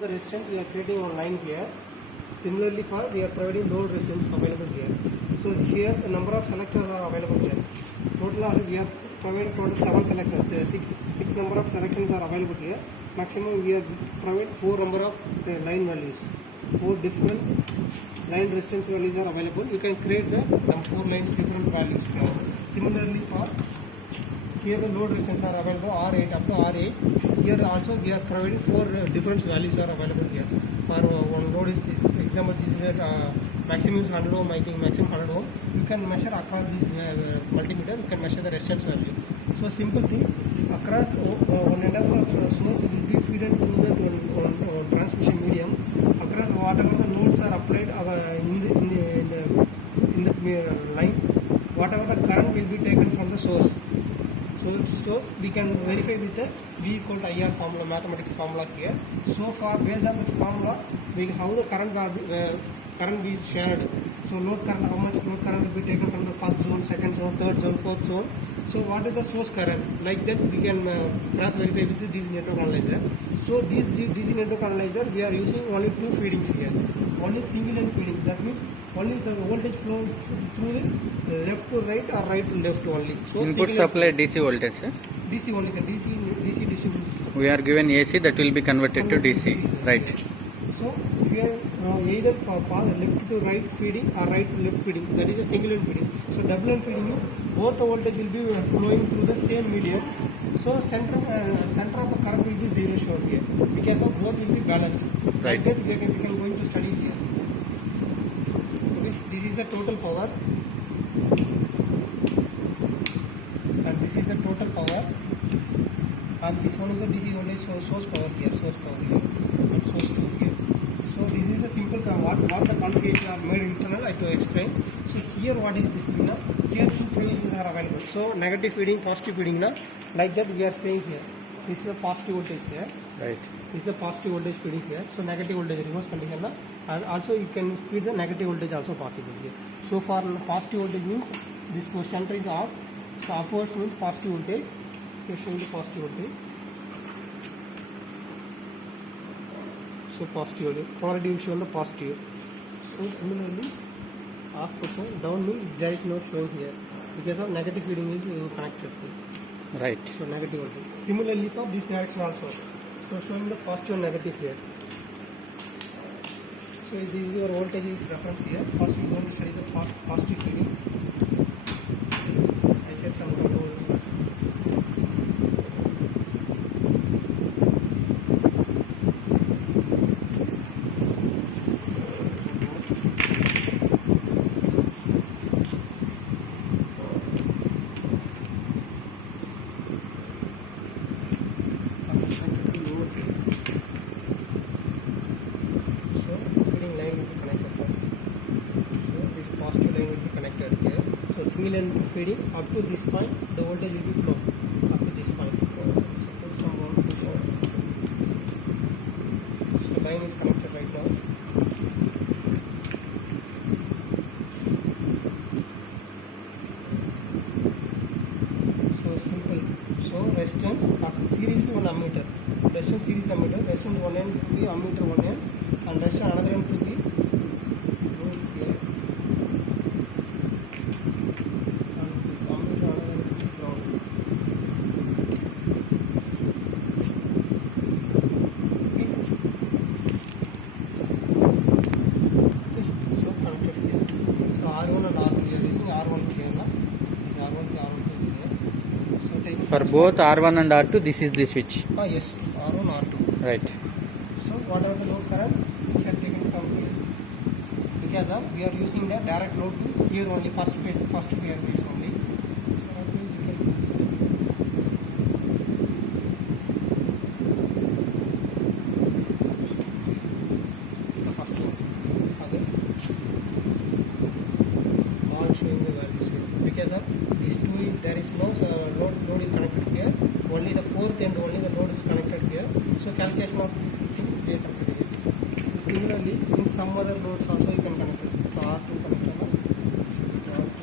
The resistance we are creating one line here. Similarly for we are providing load resistance available here. So here the number of selectors are available here. Total we are providing total 7 selectors. Six number of selections are available here. Maximum we are provide 4 number of line values. 4 different line resistance values are available. You can create the 4 lines different values here. Similarly for here the load resistance are available R8 up to R8. Here also we are providing 4 different values are available here. For one load is this, example this is at maximum is 100 ohm, I think maximum 100 ohm. You can measure across this multimeter, you can measure the resistance value. So simple thing, across one end of source will be fed through the transmission medium. Across whatever the loads are applied in the line, whatever the current will be taken from the source. So we can verify with the V equal to IR formula, mathematical formula here. So far based on the formula, how the current is shared. So load current, how much load current will be taken from the first zone, second zone, third zone, fourth zone. So what is the source current? Like that we can cross verify with the DC network analyzer. So this DC network analyzer we are using only 2 feedings here. One is single end feeding. That means only the voltage flow through the left to right or right to left only. So input supply DC voltage, sir. DC only, sir. DC distribution. We are given AC, that will be converted to DC, right? So if you are either for left to right feeding or right to left feeding, that is a single end feeding. So double end feeding means both the voltage will be flowing through the same medium. So center of the current will be 0 shown here because of both will be balanced. Right. Like that we can going to study here. Okay, this is the total power, and this is the total power, and this one is the DC voltage source power here, and source 2 here. So this is the simple what the configuration are made internal. I to explain. So here what is this thing now? Here 2 provisions are available. So negative feeding, positive feeding now. Like that we are saying here. This is a positive voltage here. Right. This is a positive voltage feeding here. So negative voltage reverse condition now. And also you can feed the negative voltage also possible here. So for positive voltage means this center is off. So upwards means positive voltage. Here showing the positive voltage. So positive voltage. Polarity will show on the positive. So similarly, off position down means there is no showing here because of negative feeding is connected to. Right. So negative voltage. Similarly for this direction also. So showing the positive and negative here. So this is your voltage is reference here. First we are going to study the positive feeding. I said some control first. Single end feeding up to this point, the voltage will be flow up to this point. So put some one to 4. So line is connected right now. So simple. So resistance series one ammeter. Resistance series ammeter. Resistance one end will be ammeter one end, and resistance another end will be here. For both R1 and R2, this is the switch. Yes, R1, R2. Right. So whatever the load current which are taken from here, because of we are using the direct load to here only first pair phase only. So that means you can the first one. Okay. All showing the values here. Because of these two is there is no load is connected here. Only the fourth end only the load is connected here. So calculation of this thing we are connected here. Similarly, in some other loads also you can connect it. So R2 connection to R2.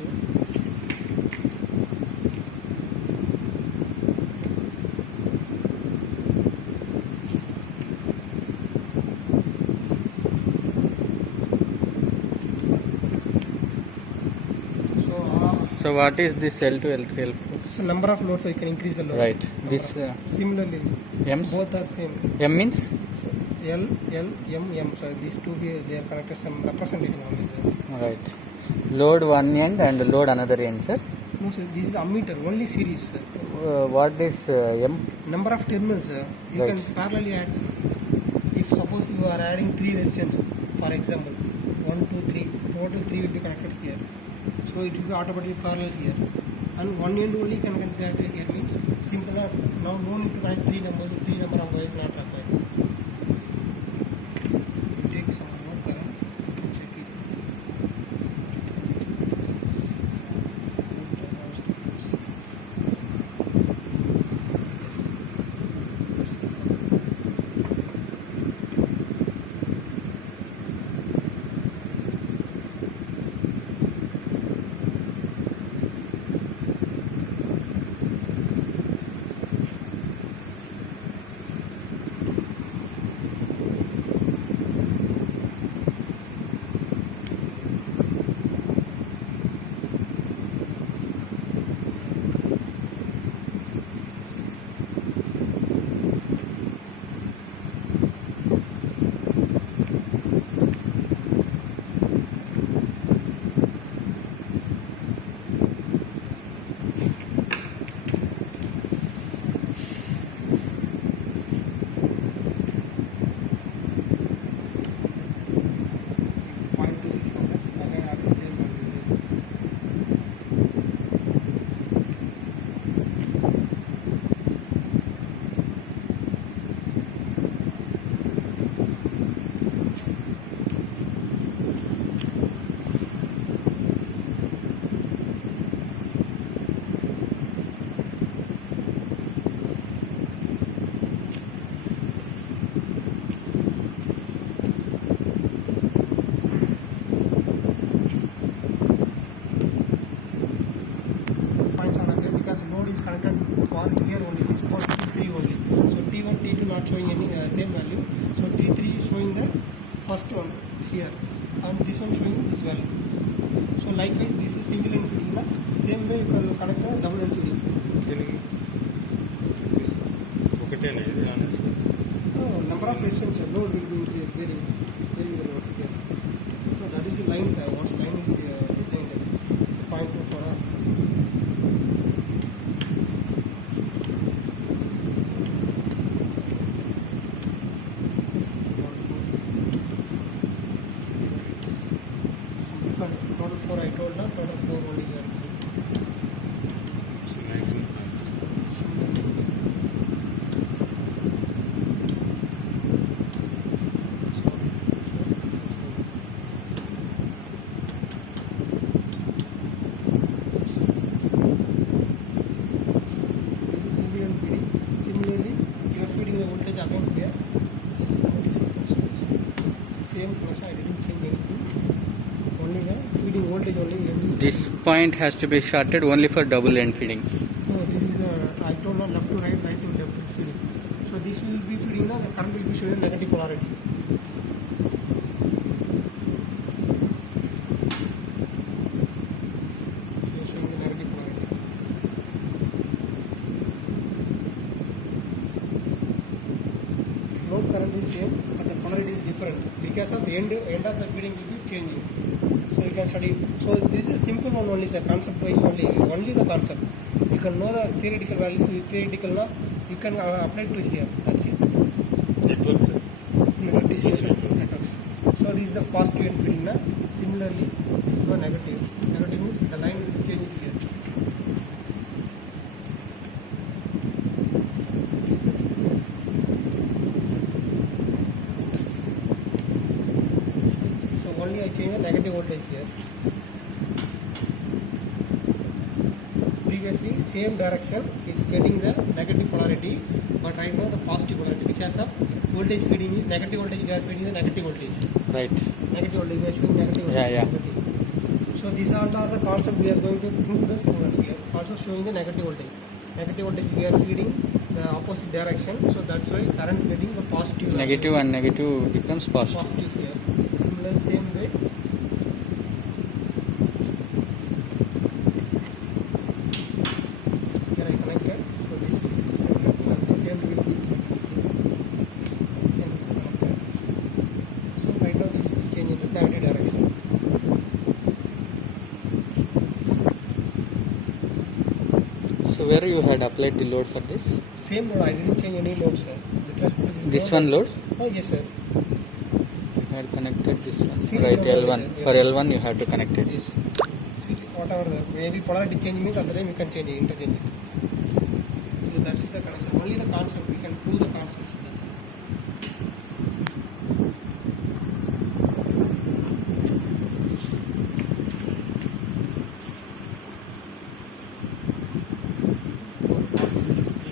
So what is this L2, L3, L4? So number of loads, so you can increase the load. Right. Number This of- Similarly, M's. both are same. M means So L, L, M, M. So these two here, they are connected some representation only, sir. right. Load one end and load another end, sir. No, sir, this is ammeter, only series, sir. What is M? Number of terminals, sir. You Right. can parallelly add, sir. If suppose you are adding 3 resistance, for example, 1, 2, 3, total 3 will be connected here. So it will be automatically parallel here. And one end only can connect here means simple. Now no need to connect 3 numbers, 3 number of wires not required. You take some more current, check it. Points are there because load is connected for here only. This for T3 only. So T1, T2 not showing any same value. So T3 is showing the first one here, and this one showing this value. So likewise, this is single end feeding. Na? Same way you can connect the double end feeding. ఒకటేనా ఇది honest Number of resistance load will be varying the load here. So that is the line, sir. What line is designed? It's 0.24. Total 4 I told, total 4 only here. So maximum This is single end feeding. Similarly, you are feeding the voltage again here. Same plus, I didn't change anything. Only the feeding voltage only. This point has to be shorted only for double end feeding. No, this is the, I told not left to right, right to left feeding. So this will be feeding now, the current will be showing negative polarity. So showing the negative polarity. Load current is same, but the polarity is different because of end of the feeding will be changing. So you can study. So this is simple one only, sir. Concept wise only the concept. You can know the theoretical value, theoretical now. You can apply to here. That's it. Networks This is networks. So this is the positive end feeding now. Similarly, this is the negative. Negative means the line will change it here. So only I change the negative voltage here. Previously same direction is getting the negative polarity, but right now the positive polarity because of voltage feeding is negative voltage, we are feeding the negative voltage. Right. Negative voltage, we are showing negative voltage. Yeah. Negative. So these are the concept we are going to prove the students here. Also showing the negative voltage. Negative voltage we are feeding the opposite direction, so that's why current getting the positive. Negative and negative becomes positive. Positive here. Similar same way. So where you had applied the load for this? Same load, I didn't change any load, sir. With respect to This one load? Oh, yes, sir. You had connected this one. Series Right, one only, L1. sir. For L1 you have to connect it. Yes. See, whatever the maybe polarity change means at the time we can change it, interchange it. So that's it, the connection. Only the concept, we can prove the concepts. That's it.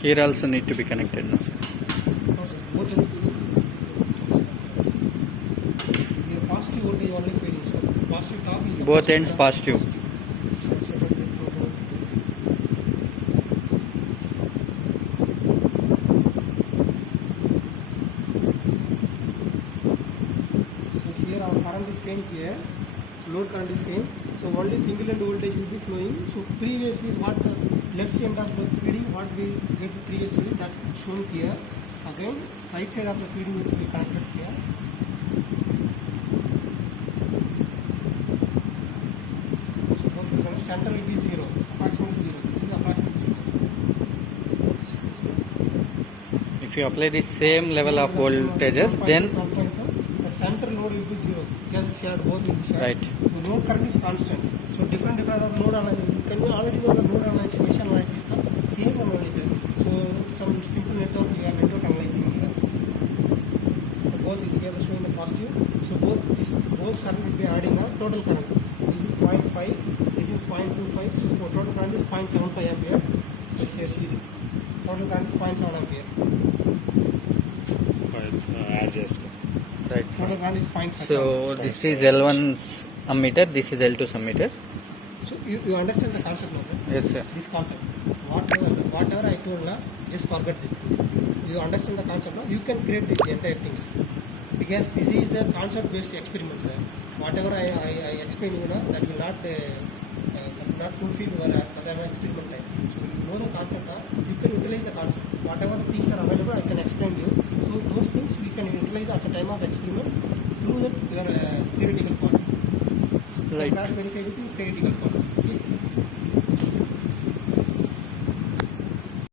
Here also need to be connected now, sir. No, sir. Both of the here positive voltage only feeding. So positive top is the Both positive ends top. positive. So second with total. So here our current is same here. So load current is same. So only single end voltage will be flowing. So previously what the left end of the feeding, what we get previously, that's shown here. Again, right side of the feeding is be connected here. So both the current center will be zero, approximately zero. This is approximately zero. This one. If you apply the same level of voltages, then the center load will be zero because we shared both in shared. Right. The load current is constant. So different of load analysis. You can already know the load analysis, mesh analysis is the same analysis. So some simple network we are network analyzing here. So both here are showing the positive. So both current will be adding up total current. This is 0.5. This is 0.25. So for total current is 0.75 ampere. So here see the total current is 0.7 ampere. Add చేసుకో right. Total current is 0.5. So this is L1's ammeter, this is L2's ammeter. So you understand the concept now, sir? Yes, sir. This concept. Whatever I told now, just forget this things. You understand the concept now, you can create this entire things. Because this is the concept based experiment, sir. Whatever I explain you now, that will not fulfill your other experiment time. So you know the concept now, you can utilize the concept. Whatever things are available, I can explain to you. So those things we can utilize at the time of experiment through your theoretical part. Right. Class verify with theoretical part.